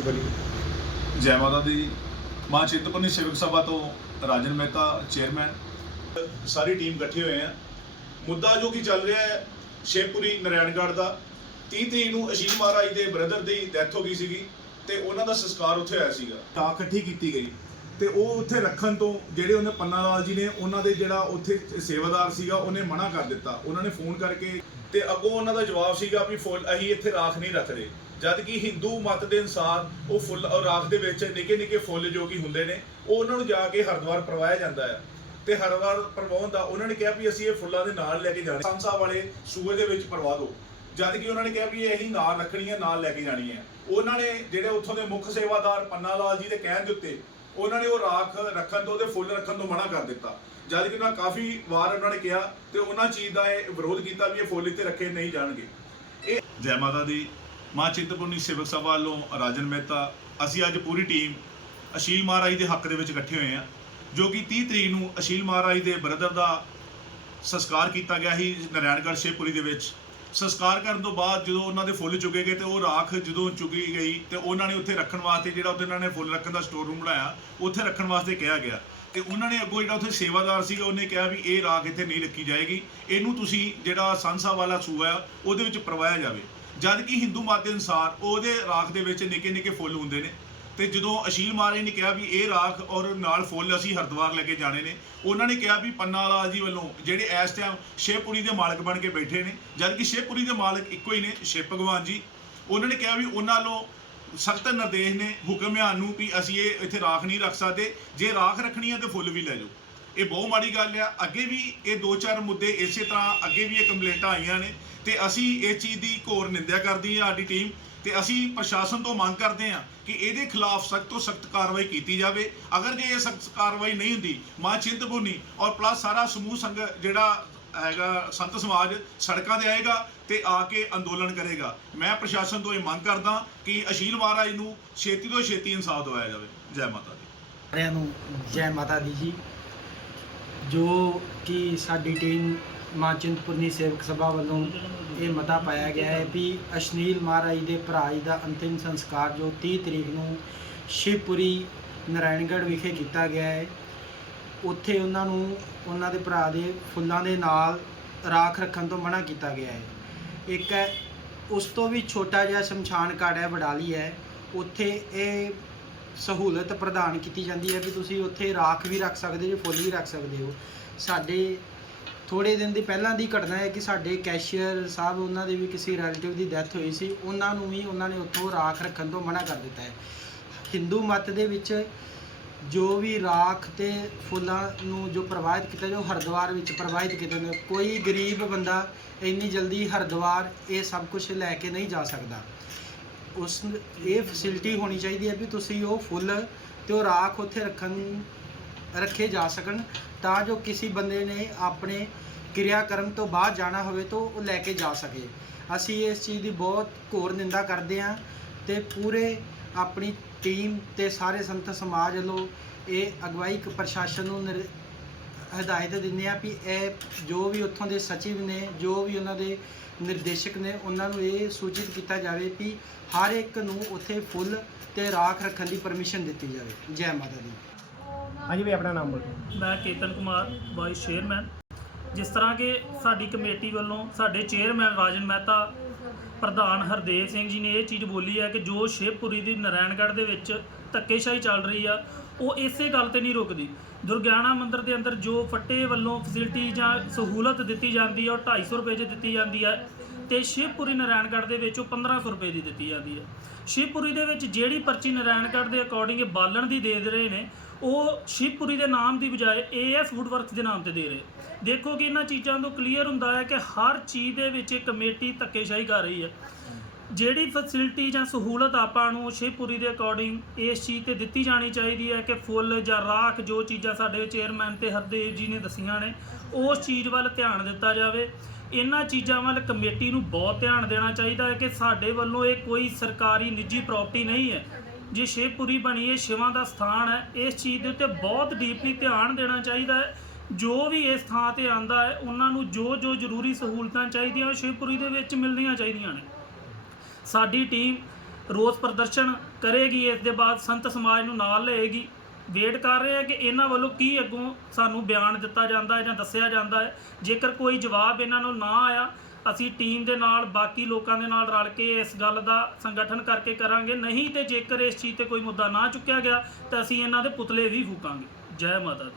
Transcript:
Committee ਬਣੀ? ਜੈ ਮਾਤਾ ਦੀ। ਮਾਂ ਚਿੰਤਪੁਰਨੀ ਸੇਵਕ ਸਭਾ ਤੋਂ ਰਾਜਨ ਮਹਿਤਾ ਚੇਅਰਮੈਨ ਸਾਰੀ ਟੀਮ ਇਕੱਠੇ ਹੋਏ ਆ। ਮੁੱਦਾ ਜੋ ਕਿ ਚੱਲ ਰਿਹਾ ਹੈ ਸ਼ੇਪੁਰੀ ਨਾਰਾਇਣਗੜ੍ਹ ਦਾ। 30 ਤਰੀਕ ਨੂੰ ਅਸ਼ੀਸ਼ ਮਹਾਰਾਜ ਦੇ ਬ੍ਰਦਰ ਦੀ ਡੈਥ ਹੋ ਗਈ ਸੀਗੀ ਤੇ ਉਹਨਾਂ ਦਾ ਸੰਸਕਾਰ ਉੱਥੇ ਹੋਇਆ ਸੀਗਾ। ਤਾਂ ਇਕੱਠੀ ਕੀਤੀ ਗਈ। ਤੇ ਉਹ ਉੱਥੇ ਰੱਖਣ ਤੋਂ ਜਿਹੜੇ ਉਹਨੇ ਪੰਨਾ ਲਾਲ ਜੀ ਨੇ, ਉਹਨਾਂ ਦੇ ਜਿਹੜਾ ਉੱਥੇ ਸੇਵਾਦਾਰ ਸੀਗਾ, ਉਹਨੇ ਮਨਾ ਕਰ ਦਿੱਤਾ। ਉਹਨਾਂ ਨੇ ਫੋਨ ਕਰਕੇ ਤੇ ਅੱਗੋਂ ਉਹਨਾਂ ਦਾ ਜਵਾਬ ਸੀਗਾ ਵੀ ਫੁੱਲ, ਅਸੀਂ ਇੱਥੇ ਰਾਖ ਨਹੀਂ ਰੱਖਦੇ ਜਦ ਕਿ ਹਿੰਦੂ ਮਤ ਦੇ ਅਨੁਸਾਰ ਉਹ ਫੁੱਲ ਔਰ ਰਾਖ ਦੇ ਵਿੱਚ ਨਿੱਕੇ ਨਿੱਕੇ ਫੁੱਲ ਜੋ ਕਿ ਹੁੰਦੇ ਨੇ, ਉਹ ਉਹਨਾਂ ਨੂੰ ਜਾ ਕੇ ਹਰਿਦੁਆਰ ਪਰਵਾਇਆ ਜਾਂਦਾ ਹੈ। ਤੇ ਹਰਿਦੁਆਰ ਪਰਵਾਉਣ ਦਾ ਉਹਨਾਂ ਨੇ ਕਿਹਾ ਵੀ ਅਸੀਂ ਇਹ ਫੁੱਲਾਂ ਦੇ ਨਾਲ ਲੈ ਕੇ ਜਾਣੇ। ਸੰਸਾ ਵਾਲੇ ਸੂਏ ਦੇ ਵਿੱਚ ਪਰਵਾ ਦਿਓ। ਜਦ ਕਿ ਉਹਨਾਂ ਨੇ ਕਿਹਾ ਵੀ ਇਹ ਅਸੀਂ ਨਾਲ ਰੱਖਣੀਆਂ, ਨਾਲ ਲੈ ਕੇ ਜਾਣੀਆਂ। ਉਹਨਾਂ ਨੇ ਜਿਹੜੇ ਉੱਥੋਂ ਦੇ ਮੁੱਖ ਸੇਵਾਦਾਰ ਪੰਨਾ ਲਾਲ ਜੀ ਦੇ ਕਹਿਣ ਦੇ ਉੱਤੇ ਉਹਨਾਂ ਨੇ ਉਹ ਰਾਖ ਰੱਖਣ ਤੋਂ ਉਹਦੇ ਫੁੱਲ ਰੱਖਣ ਤੋਂ ਮਨਾ ਕਰ ਦਿੱਤਾ। ਜਦ ਕਿ ਉਹਨਾਂ ਕਾਫੀ ਵਾਰ ਉਹਨਾਂ ਨੇ ਕਿਹਾ ਤੇ ਉਹਨਾਂ ਚੀਜ਼ ਦਾ ਇਹ ਵਿਰੋਧ ਕੀਤਾ ਵੀ ਇਹ ਫੁੱਲ ਇੱਥੇ ਰੱਖੇ ਨਹੀਂ ਜਾਣਗੇ। ਇਹ ਜੈ ਮਾਤਾ ਦੀ ਮਾਂ ਚਿੰਤਪੁਰਨੀ ਸੇਵਕ ਸਭਾ ਵੱਲੋਂ ਰਾਜਨ ਮਹਿਤਾ, ਅਸੀਂ ਅੱਜ ਪੂਰੀ ਟੀਮ ਅਸ਼ੀਲ ਮਹਾਰਾਜ ਦੇ ਹੱਕ ਦੇ ਵਿੱਚ ਇਕੱਠੇ ਹੋਏ ਹਾਂ, ਜੋ ਕਿ 30 ਤਰੀਕ ਨੂੰ ਅਸ਼ੀਲ ਮਹਾਰਾਜ ਦੇ ਬ੍ਰਦਰ ਦਾ ਸੰਸਕਾਰ ਕੀਤਾ ਗਿਆ ਸੀ ਨਾਰਾਇਣਗੜ੍ਹ ਸ਼ੇਪੁਰੀ ਦੇ ਵਿੱਚ। ਸੰਸਕਾਰ ਕਰਨ ਤੋਂ ਬਾਅਦ ਜਦੋਂ ਉਹਨਾਂ ਦੇ ਫੁੱਲ ਚੁਗੇ ਗਏ ਤੇ ਉਹ ਰਾਖ ਜਦੋਂ ਚੁਗੀ ਗਈ ਤੇ ਉਹਨਾਂ ਨੇ ਉੱਥੇ ਰੱਖਣ ਵਾਸਤੇ ਜਿਹੜਾ ਉੱਥੇ ਉਹਨਾਂ ਨੇ ਫੁੱਲ ਰੱਖਣ ਦਾ ਸਟੋਰ ਰੂਮ ਬਣਾਇਆ, ਉੱਥੇ ਰੱਖਣ ਵਾਸਤੇ ਕਿਹਾ ਗਿਆ। ਤੇ ਉਹਨਾਂ ਨੇ ਅੱਗੋਂ ਜਿਹੜਾ ਉੱਥੇ ਸੇਵਾਦਾਰ ਸੀਗਾ, ਉਹਨੇ ਕਿਹਾ ਵੀ ਇਹ ਰਾਖ ਇੱਥੇ ਨਹੀਂ ਰੱਖੀ ਜਾਏਗੀ। ਇਹਨੂੰ ਤੁਸੀਂ ਜਿਹੜਾ ਸੰਸਾ ਵਾਲਾ ਸੂਆ ਆ, ਉਹਦੇ ਵਿੱਚ ਪਰਵਾਇਆ ਜਾਵੇ। ਜਦ ਕਿ ਹਿੰਦੂ ਮਤ ਦੇ ਅਨੁਸਾਰ ਉਹਦੇ ਰਾਖ ਦੇ ਵਿੱਚ ਨਿੱਕੇ ਨਿੱਕੇ ਫੁੱਲ ਹੁੰਦੇ ਨੇ। ਤੇ ਜਦੋਂ ਅਸ਼ੀਲ ਮਹਾਰਾਜ ਨੇ ਕਿਹਾ ਵੀ ਇਹ ਰਾਖ ਔਰ ਨਾਲ ਫੁੱਲ ਅਸੀਂ ਹਰਿਦੁਆਰ ਲੈ ਕੇ ਜਾਣੇ ਨੇ, ਉਹਨਾਂ ਨੇ ਕਿਹਾ ਵੀ ਪੰਨਾ ਲਾਲ ਜੀ ਵੱਲੋਂ ਜਿਹੜੇ ਇਸ ਟਾਈਮ ਸ਼ੇਪੁਰੀ ਦੇ ਮਾਲਕ ਬਣ ਕੇ ਬੈਠੇ ਨੇ, ਜਦ ਕਿ ਸ਼ੇਪੁਰੀ ਦੇ ਮਾਲਕ ਇੱਕੋ ਹੀ ਨੇ, ਸ਼ਿਵ ਭਗਵਾਨ ਜੀ। ਉਹਨਾਂ ਨੇ ਕਿਹਾ ਵੀ ਉਹਨਾਂ ਨੂੰ ਸਖਤ ਨਿਰਦੇਸ਼ ਨੇ, ਹੁਕਮ ਹੈ ਨੂੰ ਵੀ ਅਸੀਂ ਇਹ ਇੱਥੇ ਰਾਖ ਨਹੀਂ ਰੱਖ ਸਕਦੇ, ਜੇ ਰਾਖ ਰੱਖਣੀ ਹੈ ਤੇ ਫੁੱਲ ਵੀ ਲੈ ਜਾਓ। ਇਹ ਬਹੁਤ ਮਾੜੀ ਗੱਲ ਆ, ਅੱਗੇ ਵੀ ਇਹ ਦੋ ਚਾਰ ਮੁੱਦੇ ਇਸੇ ਤਰ੍ਹਾਂ ਅੱਗੇ ਵੀ ਇਹ ਕੰਪਲੇਂਟਾਂ ਆਈਆਂ ਨੇ, ਤੇ ਅਸੀਂ ਇਸ ਚੀਜ਼ ਦੀ ਘੋਰ ਨਿੰਦਿਆ ਕਰਦੀ ਹੈ ਸਾਡੀ ਟੀਮ ਤੇ ਅਸੀਂ ਪ੍ਰਸ਼ਾਸਨ ਤੋਂ ਮੰਗ ਕਰਦੇ ਹਾਂ ਕਿ ਇਹਦੇ ਖਿਲਾਫ ਸਖਤ ਤੋਂ ਸਖਤ ਕਾਰਵਾਈ ਕੀਤੀ ਜਾਵੇ। ਅਗਰ ਜੇ ਇਹ ਸਖਤ ਕਾਰਵਾਈ ਨਹੀਂ ਹੁੰਦੀ, ਮਾਂ ਚਿੰਤਪੁਰਨੀ ਔਰ ਪਲੱਸ ਸਾਰਾ ਸਮੂਹ ਸੰਗ ਜਿਹੜਾ ਹੈਗਾ ਸੰਤ ਸਮਾਜ ਸੜਕਾਂ ਤੇ ਆਏਗਾ ਤੇ ਆ ਕੇ ਅੰਦੋਲਨ ਕਰੇਗਾ। ਮੈਂ ਪ੍ਰਸ਼ਾਸਨ ਤੋਂ ਇਹ ਮੰਗ ਕਰਦਾ ਕਿ ਅਸ਼ੀਲ ਮਹਾਰਾਜ ਨੂੰ ਛੇਤੀ ਤੋਂ ਛੇਤੀ ਇਨਸਾਫ ਦਿਵਾਇਆ ਜਾਵੇ। ਜੈ ਮਾਤਾ ਦੀ। ਸਾਰਿਆਂ ਨੂੰ ਜੈ ਮਾਤਾ ਦੀ ਜੀ। ਜੋ ਕਿ ਸਾਡੀ ਟੀਮ ਮਾਂ ਚਿੰਤਪੁਰਨੀ ਸੇਵਕ ਸਭਾ ਵੱਲੋਂ ਇਹ ਮਤਾ ਪਾਇਆ ਗਿਆ ਹੈ ਵੀ ਅਸ਼ਨੀਲ ਮਹਾਰਾਜ ਦੇ ਭਰਾ ਜੀ ਦਾ ਅੰਤਿਮ ਸੰਸਕਾਰ, ਜੋ 30 ਤਰੀਕ ਨੂੰ ਸ਼ਿਵਪੁਰੀ ਨਾਰਾਇਣਗੜ੍ਹ ਵਿਖੇ ਕੀਤਾ ਗਿਆ ਹੈ। ਉੱਥੇ ਉਹਨਾਂ ਨੂੰ ਉਹਨਾਂ ਦੇ ਭਰਾ ਦੇ ਫੁੱਲਾਂ ਦੇ ਨਾਲ ਰਾਖ ਰੱਖਣ ਤੋਂ ਮਨਾ ਕੀਤਾ ਗਿਆ ਹੈ। ਇੱਕ ਹੈ, ਉਸ ਤੋਂ ਵੀ ਛੋਟਾ ਜਿਹਾ ਸ਼ਮਸ਼ਾਨ ਘਾਟ ਹੈ, ਵਡਾਲੀ ਹੈ। ਉੱਥੇ ਇਹ ਸਹੂਲਤ ਪ੍ਰਦਾਨ ਕੀਤੀ ਜਾਂਦੀ ਹੈ ਵੀ ਤੁਸੀਂ ਉੱਥੇ ਰਾਖ ਵੀ ਰੱਖ ਸਕਦੇ ਹੋ, ਫੁੱਲ ਵੀ ਰੱਖ ਸਕਦੇ ਹੋ। ਸਾਡੇ ਥੋੜੇ ਦਿਨ ਦੀ ਪਹਿਲਾਂ ਦੀ ਘਟਨਾ ਹੈ ਕਿ ਸਾਡੇ ਕੈਸ਼ੀਅਰ ਸਾਹਿਬ, ਉਹਨਾਂ ਦੇ ਵੀ ਕਿਸੇ ਰਿਲੇਟਿਵ ਦੀ ਡੈਥ ਹੋਈ ਸੀ। ਉਹਨਾਂ ਨੂੰ ਵੀ ਉਹਨਾਂ ਨੇ ਉੱਥੋਂ ਰਾਖ ਰੱਖਣ ਤੋਂ ਮਨਾ ਕਰ ਦਿੱਤਾ ਹੈ। ਹਿੰਦੂ ਮਤ ਦੇ ਵਿੱਚ ਜੋ ਵੀ ਰਾਖ ਤੇ ਫੁੱਲਾਂ ਨੂੰ ਜੋ ਪ੍ਰਵਾਹਿਤ ਕੀਤਾ ਜੋ ਹਰਿਦੁਆਰ ਵਿੱਚ ਪ੍ਰਵਾਹਿਤ ਕੀਤੇ ਨੇ ਕੋਈ ਗਰੀਬ ਬੰਦਾ ਇੰਨੀ ਜਲਦੀ ਹਰਿਦੁਆਰ ਇਹ ਸਭ ਕੁਝ ਲੈ ਕੇ ਨਹੀਂ ਜਾ ਸਕਦਾ। ਉਸ ਇਹ ਫੈਸਿਲਿਟੀ ਹੋਣੀ ਚਾਹੀਦੀ ਹੈ ਵੀ ਤੁਸੀਂ ਉਹ ਫੁੱਲ ਤੇ ਉਹ ਰਾਖ ਉੱਥੇ ਰੱਖਣ, ਰੱਖੇ ਜਾ ਸਕਣ। ਤਾਂ ਜੋ ਕਿਸੇ ਬੰਦੇ ਨੇ ਆਪਣੇ ਕਿਰਿਆ ਕਰਮ ਤੋਂ ਬਾਹਰ ਜਾਣਾ ਹੋਵੇ ਤਾਂ ਉਹ ਲੈ ਕੇ ਜਾ ਸਕੇ। ਅਸੀਂ ਇਸ ਚੀਜ਼ ਦੀ ਬਹੁਤ ਘੋਰ ਨਿੰਦਾ ਕਰਦੇ ਹਾਂ ਤੇ ਪੂਰੇ ਆਪਣੀ ਟੀਮ ਤੇ ਸਾਰੇ ਸੰਤ ਸਮਾਜ ਵੱਲੋਂ ਇਹ ਅਗਵਾਈ ਪ੍ਰਸ਼ਾਸਨ ਨੂੰ ਨਿਰ- ਹਦਾਇਤ ਦਿੰਦੇ ਆ ਵੀ ਇਹ ਜੋ ਵੀ ਉੱਥੋਂ ਦੇ ਸਚਿਵ ਨੇ, ਜੋ ਵੀ ਉਹਨਾਂ ਦੇ ਨਿਰਦੇਸ਼ਕ ਨੇ, ਉਹਨਾਂ ਨੂੰ ਇਹ ਸੂਚਿਤ ਕੀਤਾ ਜਾਵੇ ਵੀ ਹਰ ਇੱਕ ਨੂੰ ਉੱਥੇ ਫੁੱਲ ਤੇ ਰਾਖ ਰੱਖਣ ਦੀ ਪਰਮਿਸ਼ਨ ਦਿੱਤੀ ਜਾਵੇ। ਜੈ ਮਾਤਾ ਦੀ। ਹਾਂਜੀ ਵੀ ਆਪਣਾ ਨਾਮ ਬੋਲੋ। ਮੈਂ ਕੇਤਨ ਕੁਮਾਰ, ਵਾਈਸ ਚੇਅਰਮੈਨ। ਜਿਸ ਤਰ੍ਹਾਂ ਕਿ ਸਾਡੀ ਕਮੇਟੀ ਵੱਲੋਂ ਸਾਡੇ ਚੇਅਰਮੈਨ ਰਾਜਨ ਮਹਿਤਾ, ਪ੍ਰਧਾਨ ਹਰਦੇਵ ਸਿੰਘ ਜੀ ਨੇ ਇਹ ਚੀਜ਼ ਬੋਲੀ ਹੈ ਕਿ ਜੋ ਸ਼ਿਵਪੁਰੀ ਦੀ ਨਰਾਇਣਗੜ੍ਹ ਦੇ ਵਿੱਚ ਧੱਕੇਸ਼ਾਹੀ ਚੱਲ ਰਹੀ ਆ, ਉਹ ਇਸੇ ਗੱਲ ਤੇ ਨਹੀਂ ਰੁਕਦੀ। ਦੁਰਗਿਆਣਾ ਮੰਦਿਰ ਦੇ ਅੰਦਰ ਜੋ ਫੱਟੇ ਵੱਲੋਂ ਫੈਸਿਲਿਟੀ ਜਾਂ ਸਹੂਲਤ ਦਿੱਤੀ ਜਾਂਦੀ ਹੈ ਉਹ 250 ਰੁਪਏ 'ਚ ਦਿੱਤੀ ਜਾਂਦੀ ਹੈ ਤੇ ਸ਼ਿਵਪੁਰੀ ਨਾਰਾਇਣਗੜ੍ਹ ਦੇ ਵਿੱਚ ਉਹ 1500 ਰੁਪਏ ਦੀ ਦਿੱਤੀ ਜਾਂਦੀ ਹੈ। ਸ਼ਿਵਪੁਰੀ ਦੇ ਵਿੱਚ ਜਿਹੜੀ ਪਰਚੀ ਨਾਰਾਇਣਗੜ੍ਹ ਦੇ ਅਕੋਰਡਿੰਗ ਬਾਲਣ ਦੀ ਦੇ ਰਹੇ ਨੇ, ਉਹ ਸ਼ਿਵਪੁਰੀ ਦੇ ਨਾਮ ਦੀ ਬਜਾਏ ਏਐਸ ਵੁੱਡ ਵਰਕਸ ਦੇ ਨਾਮ ਤੇ ਦੇ ਰਹੇ। ਦੇਖੋ ਕਿ ਇਹਨਾਂ ਚੀਜ਼ਾਂ ਤੋਂ ਕਲੀਅਰ ਹੁੰਦਾ ਹੈ ਕਿ ਹਰ ਚੀਜ਼ ਦੇ ਵਿੱਚ ਇਹ ਕਮੇਟੀ ਧੱਕੇਸ਼ਾਹੀ ਕਰ ਰਹੀ ਹੈ। ਜਿਹੜੀ ਫੈਸਿਲਿਟੀ ਜਾਂ ਸਹੂਲਤ ਆਪਾਂ ਨੂੰ ਸ਼ਿਵਪੁਰੀ ਦੇ ਅਕੋਰਡਿੰਗ ਇਸ ਚੀਜ਼ ਤੇ ਦਿੱਤੀ ਜਾਣੀ ਚਾਹੀਦੀ ਹੈ ਕਿ ਫੁੱਲ ਜਾਂ ਰਾਖ ਜੋ ਚੀਜ਼ਾਂ ਸਾਡੇ ਚੇਅਰਮੈਨ ਤੇ ਹਰਦੇਵ ਜੀ ਨੇ ਦੱਸੀਆਂ ਨੇ, ਉਸ ਚੀਜ਼ ਵੱਲ ਧਿਆਨ ਦਿੱਤਾ ਜਾਵੇ। ਇਹਨਾਂ ਚੀਜ਼ਾਂ ਵੱਲ ਕਮੇਟੀ ਨੂੰ ਬਹੁਤ ਧਿਆਨ ਦੇਣਾ ਚਾਹੀਦਾ ਹੈ ਕਿ ਸਾਡੇ ਵੱਲੋਂ ਇਹ ਕੋਈ ਸਰਕਾਰੀ ਨਿੱਜੀ ਪ੍ਰਾਪਰਟੀ ਨਹੀਂ ਹੈ। ਜੇ ਸ਼ਿਵਪੁਰੀ ਬਣੀ ਹੈ ਸ਼ਿਵਾਂ ਦਾ ਸਥਾਨ ਹੈ, ਇਸ ਚੀਜ਼ ਦੇ ਉੱਤੇ ਬਹੁਤ ਡੀਪਲੀ ਧਿਆਨ ਦੇਣਾ ਚਾਹੀਦਾ ਹੈ। ਜੋ ਵੀ ਇਸ ਥਾਂ ਤੇ ਆਂਦਾ ਹੈ, ਉਹਨਾਂ ਨੂੰ ਜੋ ਜੋ ਜ਼ਰੂਰੀ ਸਹੂਲਤਾਂ ਚਾਹੀਦੀਆਂ ਉਹ ਸ਼ਿਵਪੁਰੀ ਦੇ ਵਿੱਚ ਮਿਲਣੀਆਂ ਚਾਹੀਦੀਆਂ ਨੇ। ਸਾਡੀ ਟੀਮ ਰੋਸ ਪ੍ਰਦਰਸ਼ਨ ਕਰੇਗੀ, ਇਸ ਦੇ ਬਾਅਦ ਸੰਤ ਸਮਾਜ ਨੂੰ ਨਾਲ ਲਏਗੀ। ਵੇਟ ਕਰ ਰਹੇ ਆ ਕਿ ਇਹਨਾਂ ਵੱਲੋਂ ਕੀ ਅੱਗੋਂ ਸਾਨੂੰ ਬਿਆਨ ਦਿੱਤਾ ਜਾਂਦਾ ਹੈ ਜਾਂ ਦੱਸਿਆ ਜਾਂਦਾ ਹੈ। ਜੇਕਰ ਕੋਈ ਜਵਾਬ ਇਹਨਾਂ ਨੂੰ ਨਾ ਆਇਆ, ਅਸੀਂ ਟੀਮ ਦੇ ਨਾਲ, ਬਾਕੀ ਲੋਕਾਂ ਦੇ ਨਾਲ ਰਲ ਕੇ ਇਸ ਗੱਲ ਦਾ ਸੰਗਠਨ ਕਰਕੇ ਕਰਾਂਗੇ। ਨਹੀਂ ਤੇ ਜੇਕਰ ਇਸ ਚੀਜ਼ ਤੇ ਕੋਈ ਮੁੱਦਾ ਨਾ ਚੁੱਕਿਆ ਗਿਆ, ਤਾਂ ਅਸੀਂ ਇਹਨਾਂ ਦੇ ਪੁਤਲੇ ਵੀ ਫੂਕਾਂਗੇ। ਜੈ ਮਾਤਾ ਦੀ।